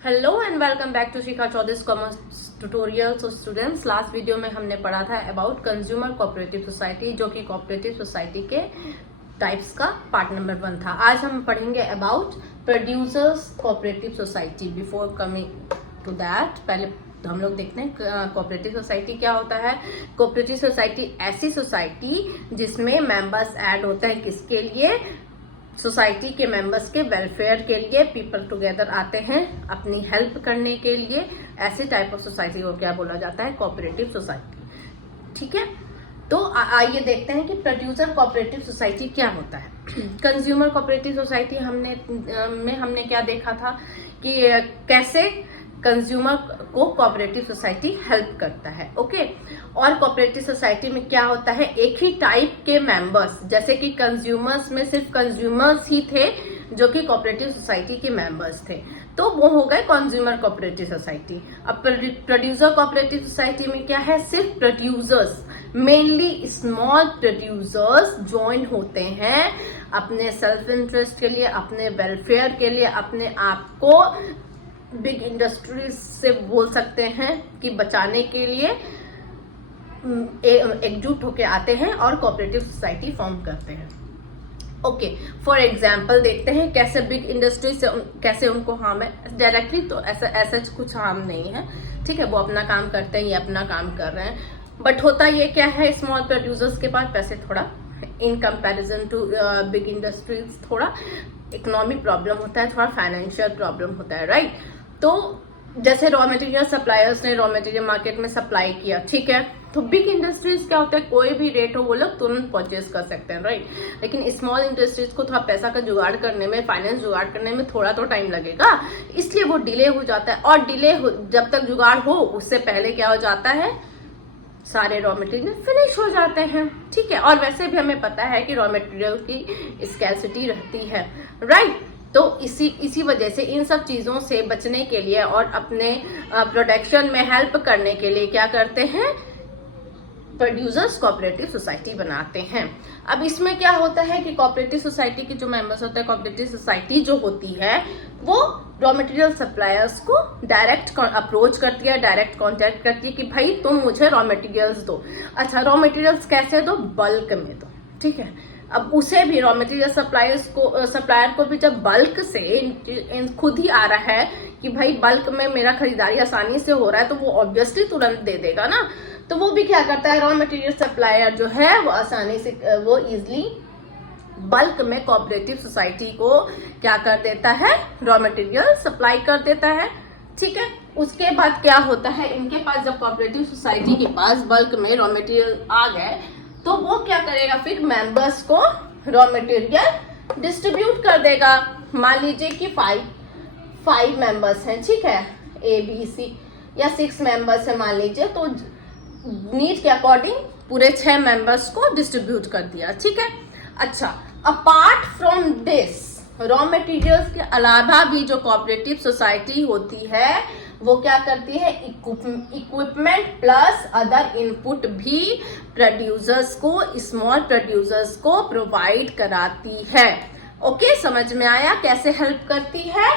Hello and welcome back to Shikha Chaudhary commerce tutorial. So students, last video में हमने पढ़ा था अबाउट कंज्यूमर कोऑपरेटिव सोसाइटी, जो कि कोऑपरेटिव सोसाइटी के टाइप्स का पार्ट नंबर 1 था। आज हम पढ़ेंगे about producers cooperative society. Before coming to that, पहले हम लोग देखते हैं कोऑपरेटिव सोसाइटी क्या होता है। कोऑपरेटिव सोसाइटी ऐसी सोसाइटी जिसमें मेंबर्स ऐड होते हैं, किसके लिए? सोसाइटी के मेंबर्स के वेलफेयर के लिए। पीपल टुगेदर आते हैं अपनी हेल्प करने के लिए। ऐसे टाइप ऑफ सोसाइटी को क्या बोला जाता है? Cooperative society. ठीक है, तो आइए देखते हैं कि प्रोड्यूसर कोऑपरेटिव सोसाइटी क्या होता है। कंज्यूमर कोऑपरेटिव सोसाइटी हमने क्या देखा था कि कैसे कंज्यूमर को कोऑपरेटिव सोसाइटी हेल्प करता है। ओके, और कोऑपरेटिव सोसाइटी में क्या होता है? एक ही टाइप के मेंबर्स, जैसे कि कंज्यूमर्स में सिर्फ कंज्यूमर्स ही थे जो कि कोऑपरेटिव सोसाइटी के मेंबर्स थे, तो वो हो गए कंज्यूमर कोऑपरेटिव सोसाइटी। अब प्रोड्यूसर कोऑपरेटिव सोसाइटी में क्या है? सिर्फ producers, mainly small producers join होते हैं अपने सेल्फ इंटरेस्ट के लिए, अपने वेलफेयर के लिए, अपने आप को बिग इंडस्ट्रीज से बोल सकते हैं कि बचाने के लिए एकजुट होके आते हैं और कोऑपरेटिव सोसाइटी फॉर्म करते हैं। ओके, फॉर एग्जाम्पल देखते हैं कैसे बिग इंडस्ट्री से कैसे उनको हार्म है। डायरेक्टली तो ऐसा कुछ हार्म नहीं है, ठीक है, वो अपना काम करते हैं, ये अपना काम कर रहे हैं। बट होता ये क्या है, स्मॉल प्रोड्यूसर्स के पास पैसे थोड़ा in comparison to big industries थोड़ा इकोनॉमिक प्रॉब्लम होता है, थोड़ा फाइनेंशियल प्रॉब्लम होता है, राइट। तो जैसे रॉ मटेरियल सप्लायर्स ने रॉ मटेरियल मार्केट में सप्लाई किया, ठीक है, तो बिग इंडस्ट्रीज क्या होता है, कोई भी रेट हो वो लोग तुरंत परचेज कर सकते हैं, राइट। लेकिन स्मॉल इंडस्ट्रीज को थोड़ा पैसा का जुगाड़ करने में, फाइनेंस जुगाड़ करने में थोड़ा तो टाइम लगेगा, इसलिए वो डिले हो जाता है। और जब तक जुगाड़ हो उससे पहले क्या हो जाता है, सारे रॉ मटेरियल फिनिश हो जाते हैं, ठीक है। और वैसे भी हमें पता है कि रॉ मटेरियल की स्कैर्सिटी रहती है, राइट। तो इसी वजह से इन सब चीजों से बचने के लिए और अपने प्रोडक्शन में हेल्प करने के लिए क्या करते हैं, प्रोड्यूसर्स कोऑपरेटिव सोसाइटी बनाते हैं। अब इसमें क्या होता है कि कोऑपरेटिव सोसाइटी के जो मेंबर्स होते हैं, कोऑपरेटिव सोसाइटी जो होती है वो रॉ मटेरियल सप्लायर्स को डायरेक्ट अप्रोच करती है, डायरेक्ट कांटेक्ट करती है कि भाई तुम मुझे रॉ मटेरियल्स दो। अच्छा, रॉ मटेरियल्स कैसे दो? बल्क में दो, ठीक है। अब उसे भी रॉ मटेरियल सप्लायर को भी जब बल्क से खुद ही आ रहा है कि भाई बल्क में मेरा खरीदारी आसानी से हो रहा है, तो वो ऑब्वियसली तुरंत दे देगा ना। तो वो भी क्या करता है, रॉ मटेरियल सप्लायर जो है वो आसानी से वो इजिली बल्क में कोऑपरेटिव सोसाइटी को क्या कर देता है, रॉ मटेरियल सप्लाई कर देता है, ठीक है। उसके बाद क्या होता है, इनके पास जब कोऑपरेटिव सोसाइटी के पास बल्क में रॉ मटेरियल आ गए, तो वो क्या करेगा, फिर मेंबर्स को रॉ मटेरियल डिस्ट्रीब्यूट कर देगा। मान लीजिए कि 5 मेंबर्स हैं, ठीक है, ABC, या 6 मेंबर्स है मान लीजिए, तो नीड के अकॉर्डिंग पूरे 6 मेंबर्स को डिस्ट्रीब्यूट कर दिया, ठीक है। अच्छा, apart from this, raw materials के अलावा भी जो कोऑपरेटिव सोसाइटी होती है वो क्या करती है, इक्विपमेंट प्लस अदर इनपुट भी प्रोड्यूसर्स को, स्मॉल प्रोड्यूसर्स को प्रोवाइड कराती है। ओके, समझ में आया कैसे हेल्प करती है?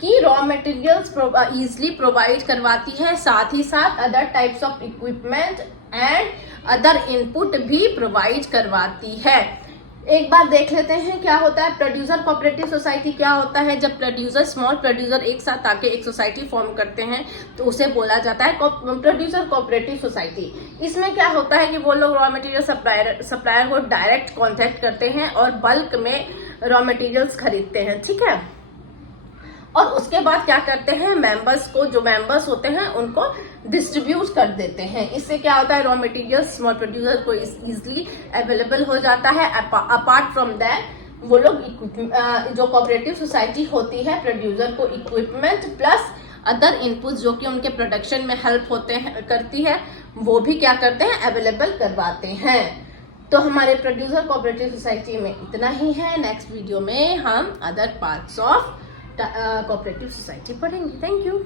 कि रॉ मटेरियल्स इजिली प्रोवाइड करवाती है, साथ ही साथ other types of equipment and other input भी प्रोवाइड करवाती है। एक बार देख लेते हैं क्या होता है प्रोड्यूसर कोऑपरेटिव सोसाइटी। क्या होता है, जब प्रोड्यूसर, स्मॉल प्रोड्यूसर एक साथ आके एक सोसाइटी फॉर्म करते हैं तो उसे बोला जाता है प्रोड्यूसर कोऑपरेटिव सोसाइटी। इसमें क्या होता है कि वो लोग रॉ मटेरियल सप्लायर को डायरेक्ट कांटेक्ट करते हैं और बल्क में रॉ मटेरियल्स खरीदते हैं, ठीक है। और उसके बाद क्या करते हैं, मेंबर्स को, जो मेंबर्स होते हैं उनको डिस्ट्रीब्यूट कर देते हैं। इससे क्या होता है, रॉ मटेरियल स्मॉल प्रोड्यूसर को इजिली अवेलेबल हो जाता है। अपार्ट फ्रॉम दैट, वो लोग जो कोऑपरेटिव सोसाइटी होती है प्रोड्यूसर को इक्विपमेंट प्लस अदर इनपुट जो कि उनके प्रोडक्शन में हेल्प करती है, वो भी क्या करते हैं, अवेलेबल करवाते हैं। तो हमारे प्रोड्यूसर कोऑपरेटिव सोसाइटी में इतना ही है। नेक्स्ट वीडियो में हम other parts of cooperative society पढ़ेंगे। Thank you.